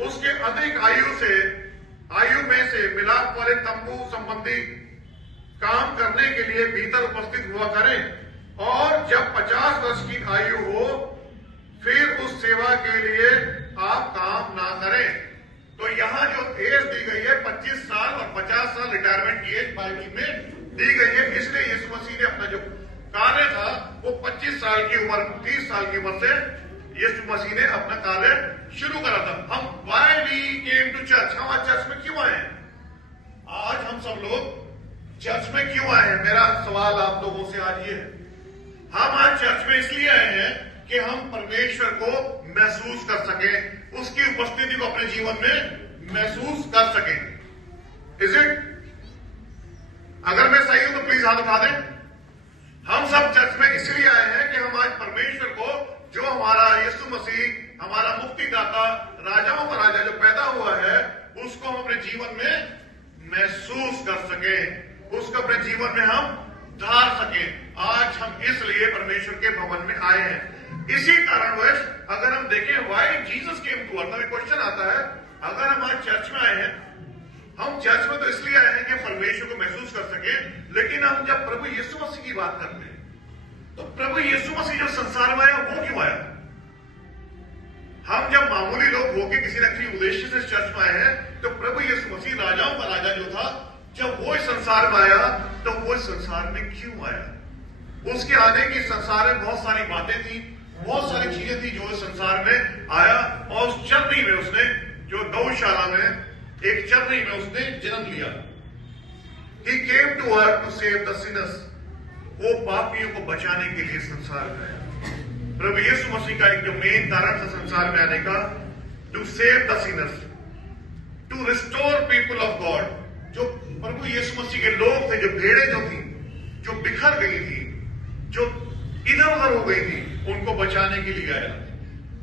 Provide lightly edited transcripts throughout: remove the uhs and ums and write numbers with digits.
उसके अधिक आयु में से मिलाप वाले तंबू संबंधी काम करने के लिए भीतर उपस्थित हुआ करें और जब 50 वर्ष की आयु हो फिर उस सेवा के लिए आप काम ना करें। तो यहां जो एज दी गई है 25 साल और 50 साल रिटायरमेंट की एज बाइबल में दी गई है, इसलिए यीशु मसीह ने अपना जो कार्य था वो 25 साल की उम्र 30 साल की उम्र से यीशु मसीह ने अपना कार्य शुरू करा था। हम why we came to church, हम आज चर्च में क्यों आए हैं? आज हम सब लोग चर्च में क्यों आए हैं? मेरा सवाल आप लोगों से आज ये है। हम आज चर्च में इसलिए आए हैं कि हम परमेश्वर को महसूस कर सकें, उसकी उपस्थिति को अपने जीवन में महसूस कर सकें। Is it? अगर मैं सही हूं तो प्लीज हाथ उठा दें। हम सब चर्च में इसलिए आए हैं कि हम आज परमेश्वर को, जो हमारा यीशु मसीह हमारा मुक्तिदाता, राजाओं का राजा जो पैदा हुआ है, उसको हम अपने जीवन में महसूस कर सकें, उसको अपने जीवन में हम धार सकें। आज हम इसलिए परमेश्वर के भवन में आए हैं। इसी कारणवश अगर हम देखें why Jesus came to earth, question आता है, अगर हम आज चर्च में आए हैं, हम चर्च में तो इसलिए आए हैं कि परमेश्वर को महसूस कर सके, लेकिन हम जब प्रभु यीशु मसीह की बात करते हैं तो प्रभु यीशु मसीह जो संसार में आया वो क्यों आया? हम जब मामूली लोग होके किसी न किसी उद्देश्य से चर्च में आए हैं, तो प्रभु यीशु मसीह राजाओं का राजा जो था, जब वो इस संसार में आया तो वो इस संसार में क्यों आया? उसके आने की संसार में बहुत सारी बातें थी, बहुत सारी चीजें थी जो इस संसार में आया, और उस चरनी में उसने, जो गौशाला में एक चरनी में उसने जन्म लिया। He came to earth to save the sinners, वो पापियों को बचाने के लिए संसार में आया। प्रभु यीशु मसीह का एक जो मेन कारण था संसार में आने का, to save the sinners, to restore people of God. जो प्रभु यीशु मसीह के लोग थे, जो भेड़े जो थी, जो बिखर गई थी, जो इधर उधर हो गई थी, उनको बचाने के लिए आया।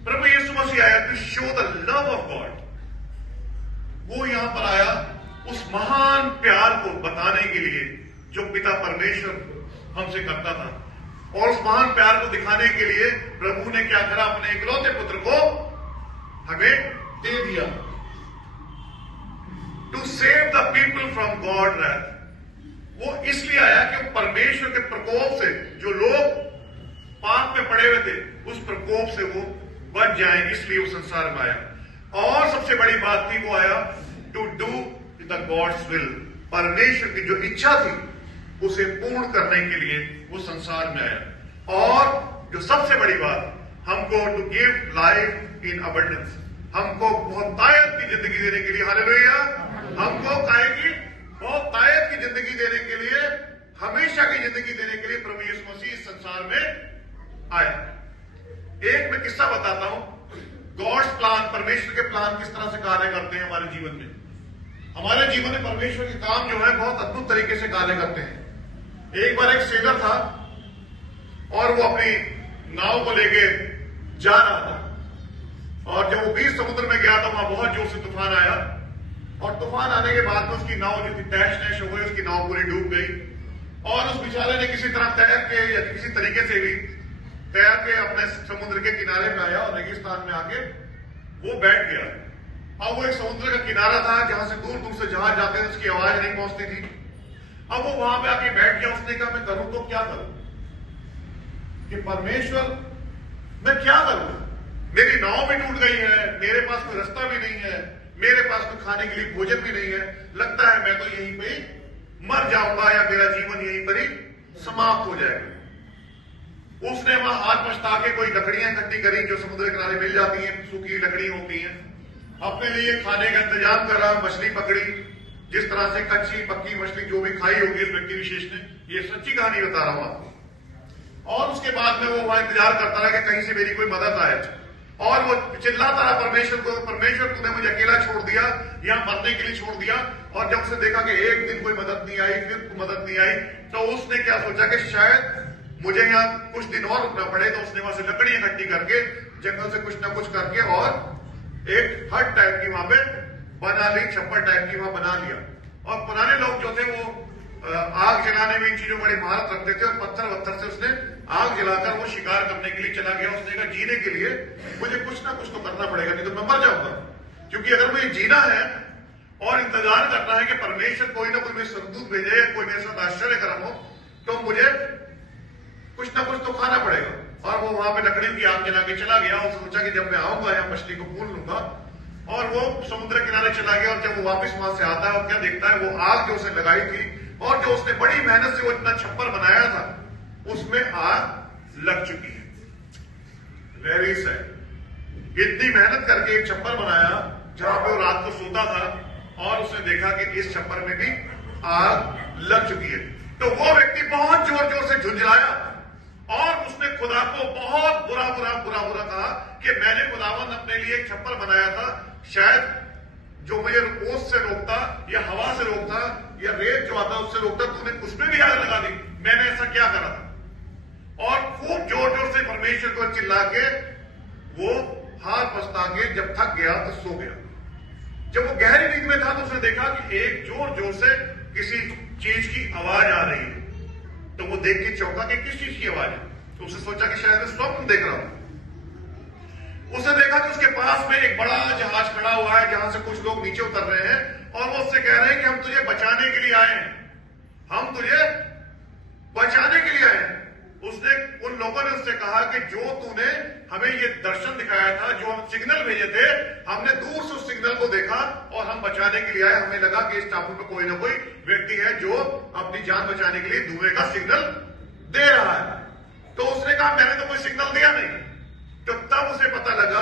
प्रभु यीशु मसीह आया to show the love of God. वो यहां पर आया उस महान प्यार को बताने के लिए जो पिता परमेश्वर हमसे करता था, और उस महान प्यार को दिखाने के लिए प्रभु ने क्या करा? अपने इकलौते पुत्र को हमें दे दिया, to save the people from God wrath. वो इसलिए आया कि परमेश्वर के प्रकोप से, जो लोग पाप में पड़े हुए थे, उस प्रकोप से वो बच जाए, इसलिए वो संसार में आया। और सबसे बड़ी बात थी, वो आया to do the God's will. परमेश्वर की जो इच्छा थी उसे पूर्ण करने के लिए वो संसार में आया। और जो सबसे बड़ी बात, हमको to give life in abundance, हमको बहुत तायत की जिंदगी देने के लिए, हालेलुया, हमको काहे की बहुत तायत की जिंदगी देने के लिए, हमेशा की जिंदगी देने के लिए प्रभु यीशु मसीह इस संसार में आया। एक मैं किस्सा बताता हूं, गॉड्स प्लान, परमेश्वर के प्लान किस तरह से कार्य करते हैं हमारे जीवन में। हमारे जीवन में परमेश्वर के काम जो है बहुत अद्भुत तरीके से कार्य करते हैं। एक बार एक सेलर था और वो अपनी नाव को लेके जा रहा था, और जब वो बीच समुद्र में गया तो वहां बहुत जोर से तूफान आया, और तूफान आने के बाद में उसकी नाव जो थी तहस नहस हो गई, उसकी नाव पूरी डूब गई, और उस बेचारे ने किसी तरह तैर के या किसी तरीके से भी तैर के अपने समुद्र के किनारे पे आया, और रेगिस्तान में आके वो बैठ गया। अब वो एक समुद्र का किनारा था जहां से दूर दूर से जहाज जाते थे, उसकी आवाज नहीं पहुंचती थी। अब वो वहां पे आके बैठ गया। उसने कहा मैं करूं तो क्या करूं, कि परमेश्वर मैं क्या करूं, मेरी नाव भी टूट गई है, मेरे पास कोई रास्ता भी नहीं है, मेरे पास कोई खाने के लिए भोजन भी नहीं है, लगता है मैं तो यहीं पे ही मर जाऊंगा या मेरा जीवन यहीं पर ही समाप्त हो जाएगा। उसने वहां हाथ पछता के कोई लकड़ियां इकट्ठी करी जो समुद्र किनारे मिल जाती हैं, सूखी लकड़ी होती हैं, अपने लिए खाने का इंतजाम करा, मछली पकड़ी, जिस तरह से कच्ची पक्की मछली जो भी खाई होगी इस व्यक्ति विशेष ने, ये सच्ची कहानी बता रहा हूं आपको। और उसके बाद में वो वहां इंतजार करता रहा कि कहीं से मेरी कोई मदद आए, और वो चिल्लाता रहा परमेश्वर को, परमेश्वर तूने मुझे अकेला छोड़ दिया, यहां मरने के लिए छोड़ दिया। और जब उसने देखा कि एक दिन कोई मदद नहीं आई, फिर मदद नहीं आई, तो उसने क्या सोचा कि शायद मुझे यहाँ कुछ दिन और रुकना पड़े। तो उसने वहां से लकड़ी इकट्ठी करके जंगल से कुछ ना कुछ करके और एक हट टाइप की वहां पे बना ली, छप्पर टाइप की वहां बना लिया। और पुराने लोग जो थे वो आग जलाने में इन चीजों बड़ी महारत रखते थे, और पत्थर वत्थर से उसने आग जलाकर वो शिकार करने के लिए चला गया। उसने कहा जीने के लिए मुझे कुछ ना कुछ तो करना पड़ेगा, नहीं तो मैं मर जाऊंगा, क्योंकि अगर मुझे जीना है और इंतजार करना है कि परमेश्वर कोई ना कोई मेरे सरदूत भेजे, कोई मेरे साथ आश्चर्य कर्म हो, तो मुझे कुछ ना कुछ तो खाना पड़ेगा। और वो वहां पे लकड़ी की आग जला के चला गया और सोचा कि जब मैं आऊंगा यहाँ मछली को भून लूंगा, और वो समुद्र किनारे चला गया। और जब वो वापस वहां से आता है और क्या देखता है, वो आग जो उसने लगाई थी और जो उसने बड़ी मेहनत से वो इतना छप्पर बनाया था, उसमें आग लग चुकी है। Very sad. इतनी मेहनत करके एक छप्पर बनाया जहां पे वो रात को सोता था, और उसने देखा कि इस छप्पर में भी आग लग चुकी है। तो वो व्यक्ति बहुत जोर जोर से झुंझलाया और उसने खुदा को बहुत बुरा कहा कि मैंने खुदावन अपने लिए एक छप्पर बनाया था, शायद जो मुझे ओस से रोकता या हवा से रोकता या रेत जो आता उससे रोकता, तूने उसमें भी आग लगा दी। मैंने ऐसा क्या करा था? और खूब जोर जोर से परमेश्वर को चिल्ला के वो हार पछता के जब थक गया तो सो गया। जब वो गहरी नींद में था तो उसने देखा कि एक जोर जोर से किसी चीज की आवाज आ रही है। तो वो देख के चौंका कि किस चीज की आवाज है। तो उसने सोचा कि शायद मैं स्वप्न देख रहा हूं। उसने देखा कि उसके पास में एक बड़ा जहाज खड़ा हुआ है जहां से कुछ लोग नीचे उतर रहे हैं, और वो उससे कह रहे हैं कि हम तुझे बचाने के लिए आए हैं, हम तुझे बचाने के लिए आए हैं। उसने उन लोगों ने उससे कहा कि जो तूने हमें ये दर्शन दिखाया था, जो हम सिग्नल भेजे थे, हमने दूर से उस सिग्नल को देखा और हम बचाने के लिए आए। हमें लगा कि इस टापू में कोई ना कोई व्यक्ति है जो अपनी जान बचाने के लिए धुएं का सिग्नल दे रहा है। तो उसने कहा मैंने तो कोई सिग्नल दिया नहीं। तो तब उसे पता लगा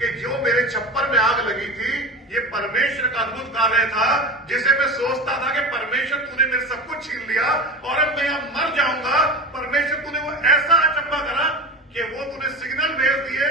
कि जो मेरे छप्पर में आग लगी थी, ये परमेश्वर का अद्भुत कार्य था, जिसे मैं सोचता था कि परमेश्वर तूने मेरे सब कुछ छीन लिया और अब मैं यहां मर जाऊंगा। परमेश्वर तूने वो ऐसा अचंभा करा कि वो तूने सिग्नल भेज दिए